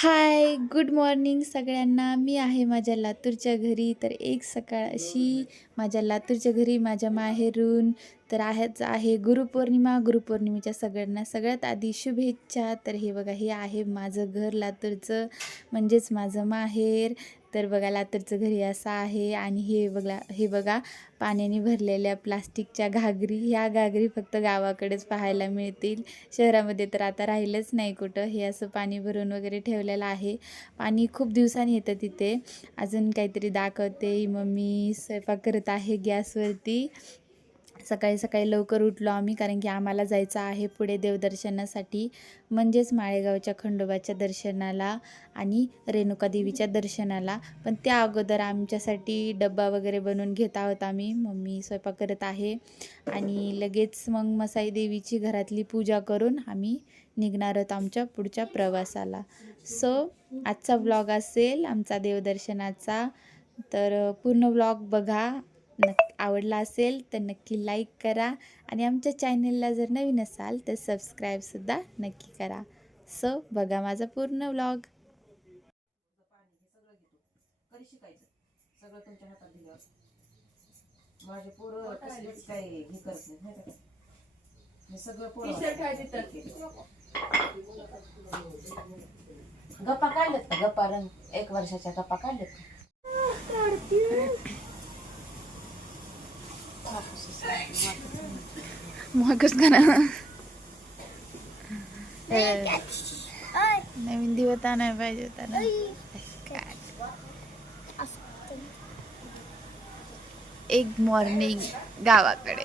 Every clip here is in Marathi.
हाय गुड मॉर्निंग सगळ्यांना. मी आहे माझ्या लातूरच्या घरी. तर एक सकाळ अशी माझ्या लातूरच्या घरी माझ्या माहेरून तर आहेच आहे गुरुपौर्णिमा. गुरुपौर्णिमेच्या सगळ्यांना सगळ्यात आधी शुभेच्छा. तर हे बघा हे आहे माझं घर लातूरचं. म्हणजेच माझं माहेर. तर बघा लातूरचं घरी असं आहे आणि हे बघा हे बघा पाण्याने भरलेल्या प्लास्टिकच्या घागरी ह्या घागरी फक्त गावाकडेच पाहायला मिळतील. शहरामध्ये तर आता राहिलंच नाही कुठं. हे असं पाणी भरून वगैरे ठेवलेलं आहे. पाणी खूप दिवसांनी येतं तिथे. अजून काहीतरी दाखवते. मम्मी स्वयंपाक करत आहे गॅसवरती. सकाळी सकाळी लवकर उठलो आम्ही कारण की आम्हाला जायचं आहे पुढे देवदर्शनासाठी म्हणजेच माळेगावच्या खंडोबाच्या दर्शनाला आणि रेणुका देवीच्या दर्शनाला. पण त्या अगोदर आमच्यासाठी डब्बा वगैरे बनवून घेत आहोत आम्ही. मम्मी स्वयंपाक करत आहे. आणि लगेच मग मसाई देवीची घरातली पूजा करून आम्ही निघणार आहोत आमच्या पुढच्या प्रवासाला. सो आजचा ब्लॉग असेल आमचा देवदर्शनाचा. तर पूर्ण ब्लॉग बघा. नक्की आवडला असेल तर नक्की लाईक करा. आणि आमच्या चॅनलला जर नवीन असाल तर सबस्क्राईबसुद्धा नक्की करा. सो बघा माझा पूर्ण शिकायचं? सगळं तुमच्या हातात दिल्यावर माझे पोरं कसलीच काही हे करत नाही माहिती का? मी सगळं पोरं गप्पा काढलेत का? गप्पा रंग. एक वर्षाच्या गप्पा काढलेत का मगच करा नवीन दिवस नाही पाहिजे होता ना. एक मॉर्निंग गावाकडे.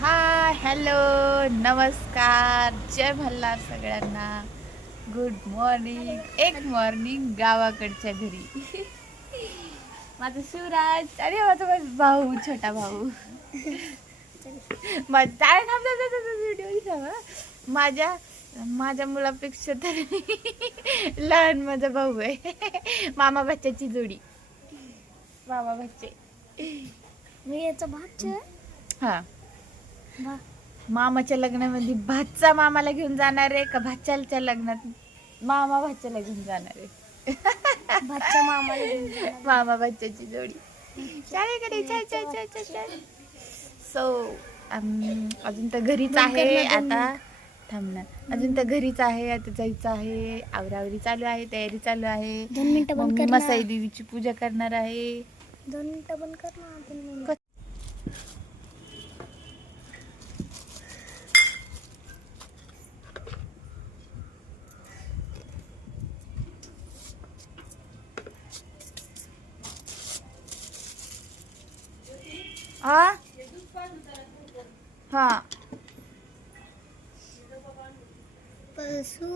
हाय हॅलो नमस्कार. जय मल्हार सगळ्यांना. गुड मॉर्निंग एक मॉर्निंग गावाकडच्या घरी. माझं शिवराज. अरे माझा माझा भाऊ छोटा भाऊ. माझा व्हिडिओ माझ्या माझ्या मुलापेक्षा तर लहान माझा भाऊ आहे. मामा बच्च्याची जोडी. मामा बच्चे. मी याचा भात हा. मामाच्या लग्नामध्ये भातचा मामाला घेऊन जाणार आहे का भाच्याच्या लग्नात? मामा भाच्याला घेऊन जाणार आहे. मामा बच्चाची जोडी. सो अजून तर घरीच आहे आता. थांबणार अजून तर घरीच आहे आता जायचं आहे. आवरावरी चालू आहे तयारी चालू आहे. मसाई देवीची पूजा करणार आहे. दोन मिनिटं बंद कर ना हा? हा. पशु?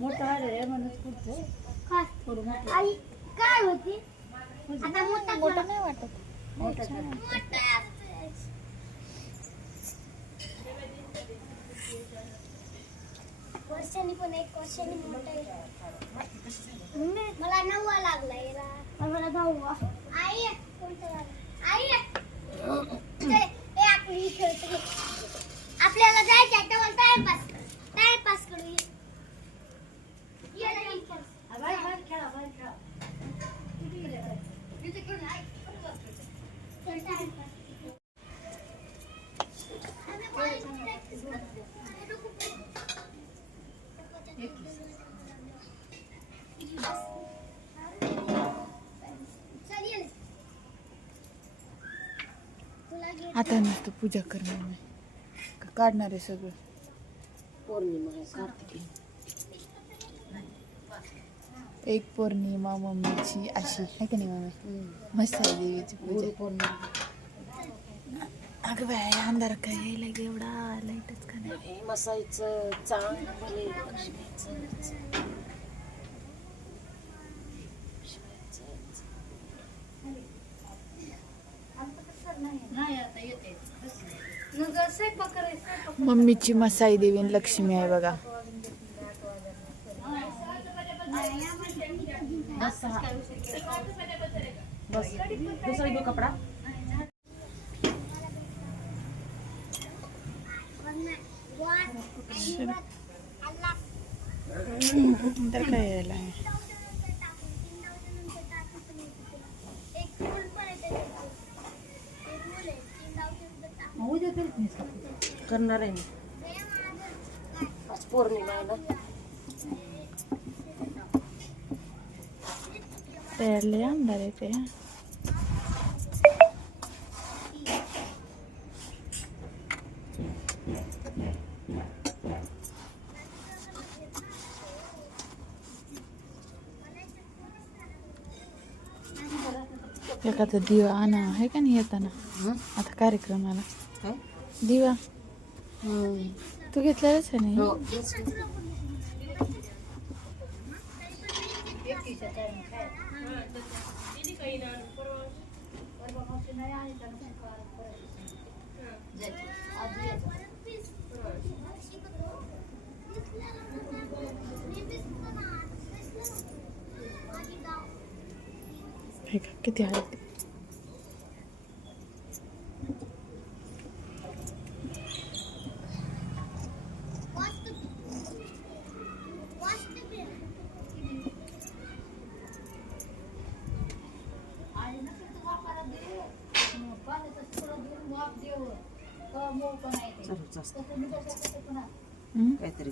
मोठं आहे म्हणून काय? आई काय होती? आता मोठा मोठं नाही वाटत. वर्षांनी पण एक वर्षांनी मोठा आहे. मला नववा लागला याला. मला दहावा. आई कोणता लागला? आई ते- ए, आपली खेळतो आपल्याला जायचं आहे तेव्हा टाइमपास टाइमपास करू ये. ये ना, टाइमपास. चल, टाइमपास. आम्ही बॉलिंग practice करतो. आणि नको चल, ये. तुला घे. आता नुसतं पूजा करणार काढणार आहे सगळं? पौर्णिमा आहे कार्तिकी एक पौर्णिमा मम्मीची अशी आहे का नाही मम्मी? मस्त आहे देवीची पूजा. गुरुपौर्णिमा अगं बाय अंधार काय यायला एवढा लाईटच का नाही? मसाईचं चांगले लक्ष्मीचं मग स्वयंपाक करायचं, स्वयंपाक. मम्मीची मसाई देवीन लक्ष्मी आहे बघा बस हा. बस दुसरा घेऊ कपडा पण नाही. तर अल्ला तर काय यायला आहे तीन डावच्या नंतर टाकू तीन डावच्या नंतर टाकू पण येते तुला. एक फुल पण येते त्याच्यात. एक फुल आहे तीन डावच्या नंतर टाकू करणार आहे मी हे माझं आज पौर्णिमा आहे ना तयारले आमदार आहे ते एखादा दिवा आणा आहे का नाही येताना आता कार्यक्रमाला काय दिवा तू घेतलेलाच आहे नाही हो हे का किती आहे चालू जास्त हं? काहीतरी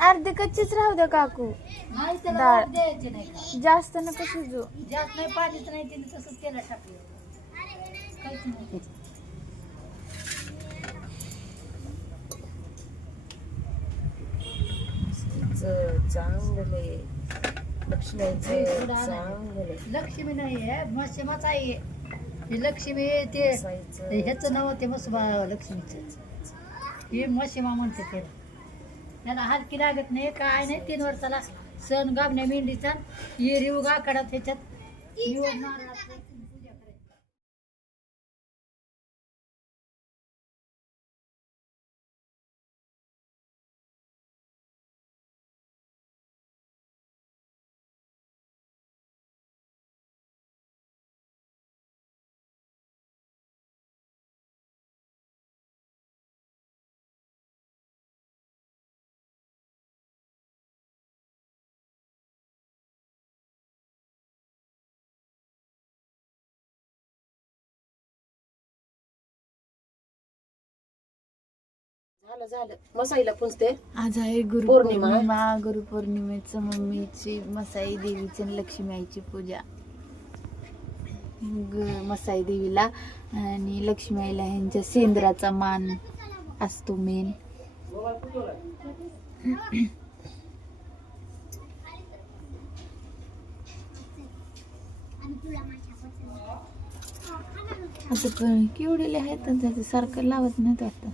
अर्धे कच्चीच राहू द्या काकू. डाळ. जास्त नका शिजू. जास्त नाही पाणीच नाही तिने तसंच केलं टाकलं. काहीच नाही. चांगले लक्ष्मीचं चांगले लक्ष्मी नाही आहे मस्यमाच आहे. ही लक्ष्मी ते. ते ह्याचं नाव ते मस्त लक्ष्मीचं. हे मशिमा म्हणते त्याला हलकी लागत नाही काय नाही तीन वर्षाला सण गाबण्या मेंढीचा येरी उगा कडा त्याच्यात. झालं झालं. मसाईला पुंजते. आज आहे पौर्णिमा. गुरुपौर्णिमा. गुरुपौर्णिमेचं मम्मीची मसाई देवीची आणि लक्ष्मी आईची पूजा. ग- मसाई देवीला आणि लक्ष्मी आईला ह्यांच्या सेंद्राचा मान असतो मेन आता पण केवढेले आहेत आणि त्याचं सारखं लावत नाहीत आता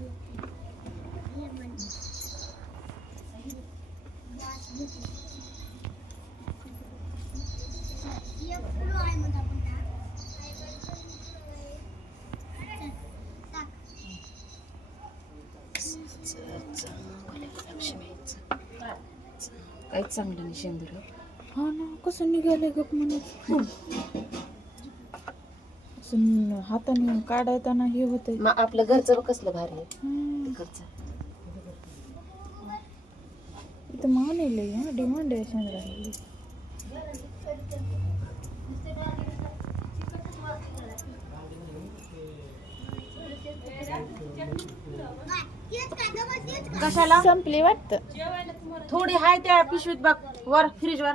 काहीच चांगलं नाही शेंदूर हा ना निघालंय गप म्हणत असं न- हाताने काढायताना हे होतंय. मग आपलं घरचं बघ कसलं भारी आहे. घरचं. इथं मान येईल हा डिमांड आहे शेंद्राला कशाला? संपली वाटतं. थोडी हाय त्या पिशवीत बघ वर फ्रीज वर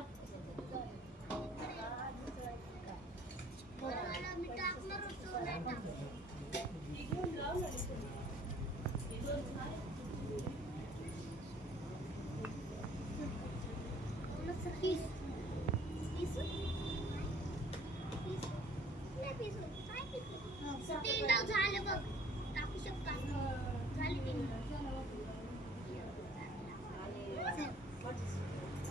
झालं बघ टाकू शकता झाले तीन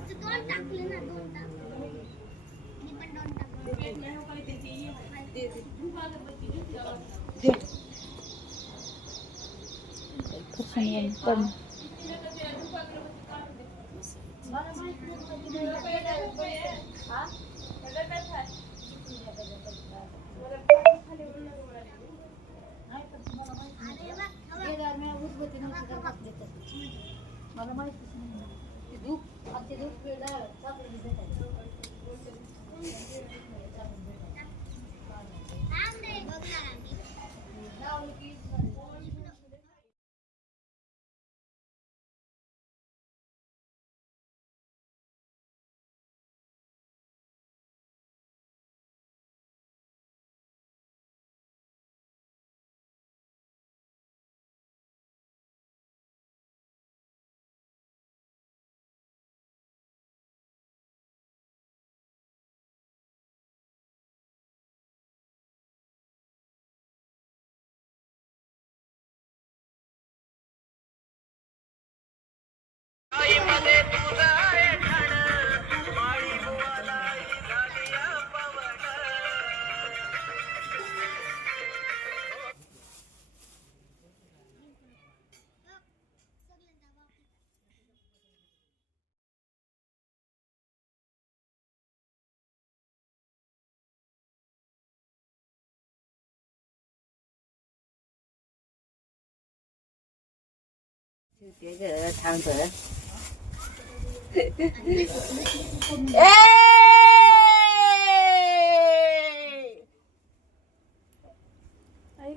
तू दोन टाकले ना दोन टाकले मी पण दोन टाकले दे. फरसाण पण मला ते ग थांब इकडे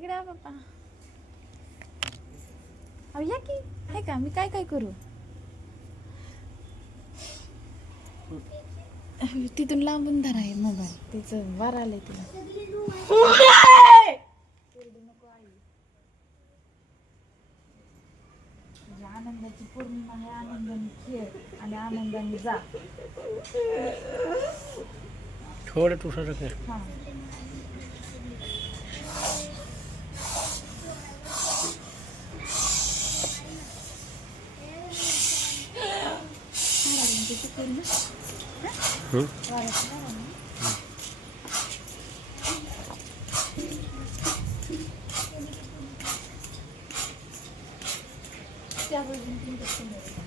या पप्पा. अहो या की. हे का मी काय काय करू? तिथून लांबून धरा आहे मोबाईल. तिचं वार आलंय तिला. आनंदाची पौर्णिमा आहे आनंदाने खेळ आणि आनंदाने जा थोडं तुझं रखे हा त्या बाजूने तुमच्यासमोर आहे.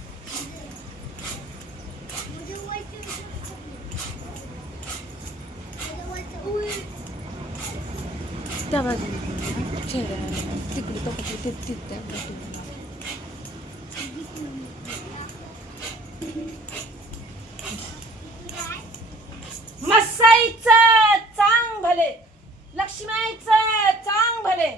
म्हणजे वरती म्हणजे वरती- उई. त्या बाजूने चेहऱ्या तिकडे तो ते ते त्या बाजूने मसाईचं चांग भले लक्ष्मीचं चांग भले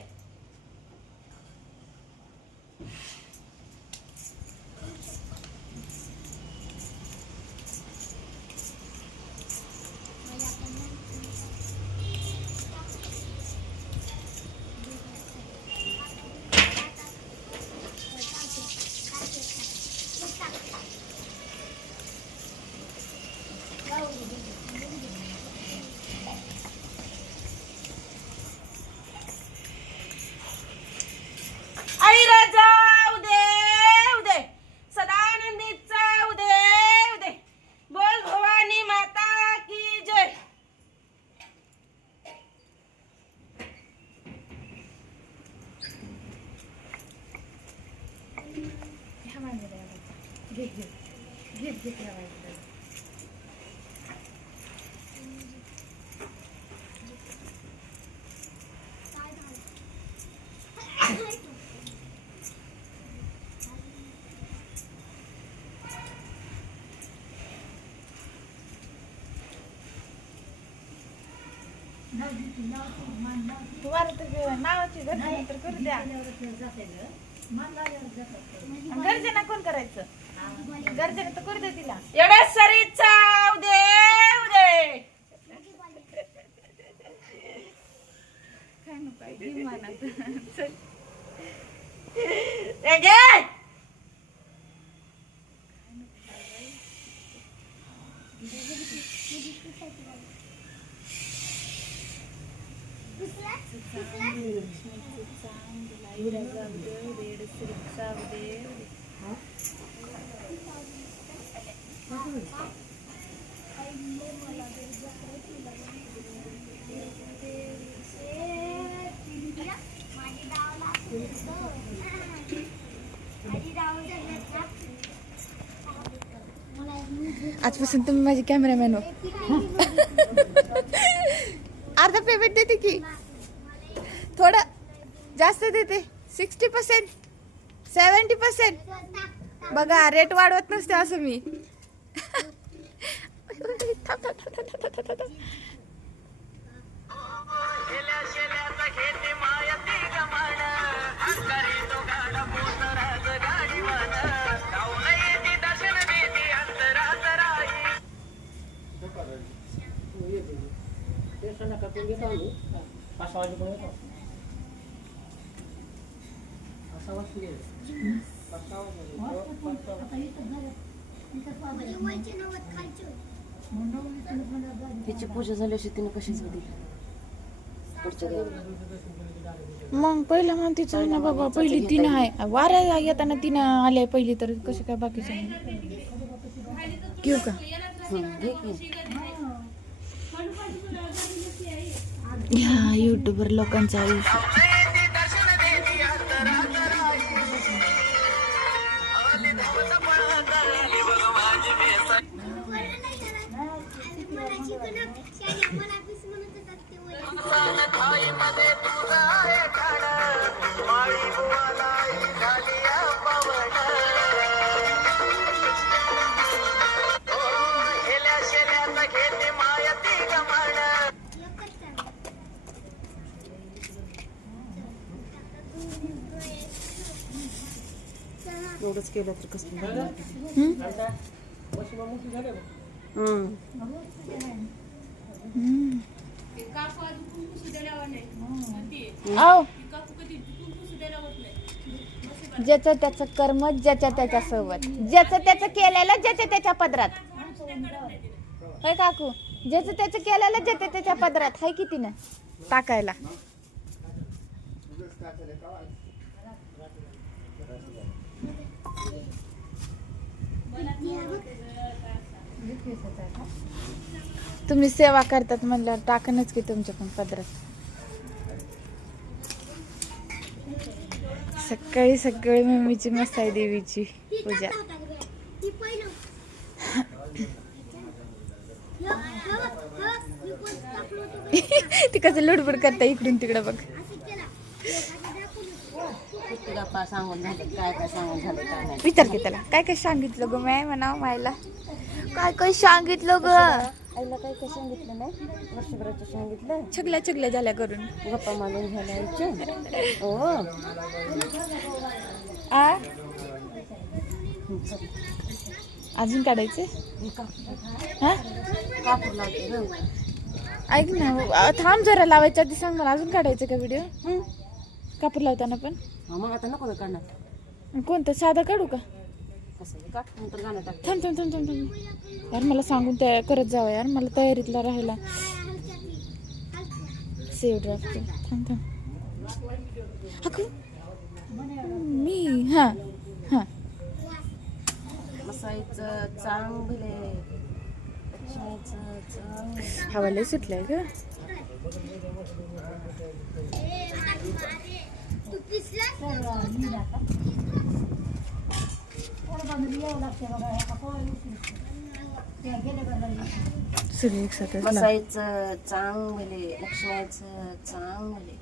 आई राजा उदे उदे सदानंदीचा उदे उदे बोल भवानी माता की जय ह्या बाजूला या बाजूला. घे घे घे घे त्या बाजूला. तुम्हाला तर नावाची घटना तर करू द्या गरजेना कोण करायचं गरजेनं तर करू दे तिला. एवढ्या आजपासून तुम्ही माझी कॅमेरामॅन हो. अर्धा पेमेंट देते की. थोडं जास्त देते. सिक्स्टी पर्सेंट सेवन्टी पर्सेंट बघा रेट वाढवत नसते असं मी. तिची पूजा झाली अशी तिने कशीच होती मग पहिलं म्हणतीच आहे ना बाबा पहिली तीन आहे. वाऱ्या येताना तीन आले पहिली तर कसे काय बाकीचे घेऊ का हं, घे की. ह्या युट्यूबर लोकांचं आयुष्य. बरं एवढंच केलं तर कसं? हं. ज्याचं त्याचं कर्म ज्याच्या त्याच्या सोबत. ज्याचं त्याचं केलेलं ज्याच्या त्याच्या पदरात. होय काकू? ज्याचं त्याचं केलेलं ज्याच्या त्याच्या पदरात. हाय किती ना टाकायला. तुम्ही सेवा करतात म्हणल्यावर टाकणच की तुमच्या पण पदरात सकाळी सकाळी मम्मीची मसाई देवीची पूजा. ती कसं लुडबुड करता इकडून तिकडं बघ असं केलं. आता दाखवलं होतं. तुला पा सांगून झालं काय काय सांगून झालं काय नाही विचार की त्याला. काय काय सांगितलं ग माय? म्हणाव मायला. काय काय सांगितलं ग? आईला काय काय सांगितलं नाही? वर्षभराचं सांगितलं. छगल्या छगल्या झाल्या करून. गप्पा मारून झाल्या आईच्या हो. आ? अजून काढायचे? हा? कापूर लावते ग ऐक ना थांब जरा लावायच्या आधी सांग मला. अजून काढायचं का व्हिडिओ हं. कापूर लावताना पण? मग आता नको काढणार. कोणतं? साधा काढू का? कसं काढ नंतर गाणं टाक. थांब थांब थांब थांब थांब. यार मला सांगून तयार करत जावं यार. मला तयारीतला राहायला. सेव ड्राफ्ट थांब थांब. अगं मी हां हां. मसाईचं चांगले लक्ष्मीचं चांगले हवा लय सुटलाय का सगळे एक साथ चांगले लक्ष्मीचं चांगले.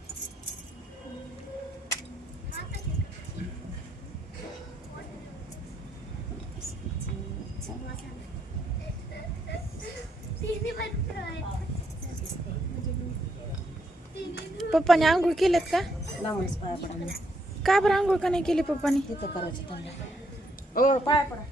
पप्पाने आंघोळ केलेत का? पाया पडा. का बरं आंघोळ का नाही केली पप्पाने? तिथं करायचं त्यांना. ओ पाया पडा.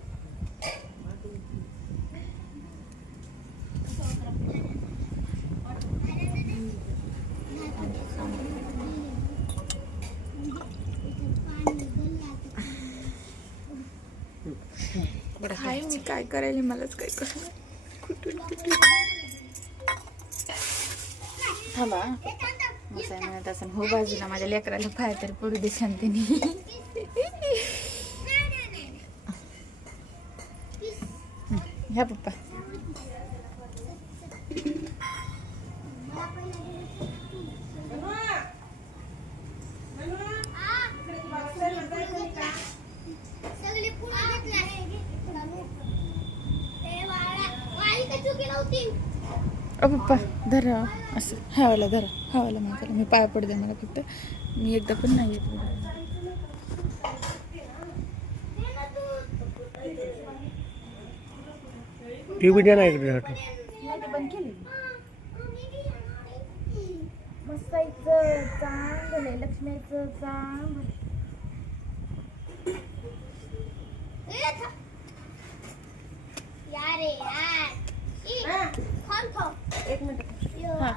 काय मी काय करायला मलाच काय कर कुठून कुठून? थांबा. मसाय म्हणत असं हो बाजूला माझ्या लेकराला पाय तरी पडू दे शांतीने. ह्या पप्पा. अ पप्पा धरा. असं. हवाला धरा. हवाला माझ्याला मी पाय पडू दे मला फक्त. मी एकदा पण नाही येत टी व्ही द्या ना इकडे हटून. नाही ते बंद केली. मस्ताईचं चांगलं लक्ष्मीचं. यार हा, एक मिनिट. हा.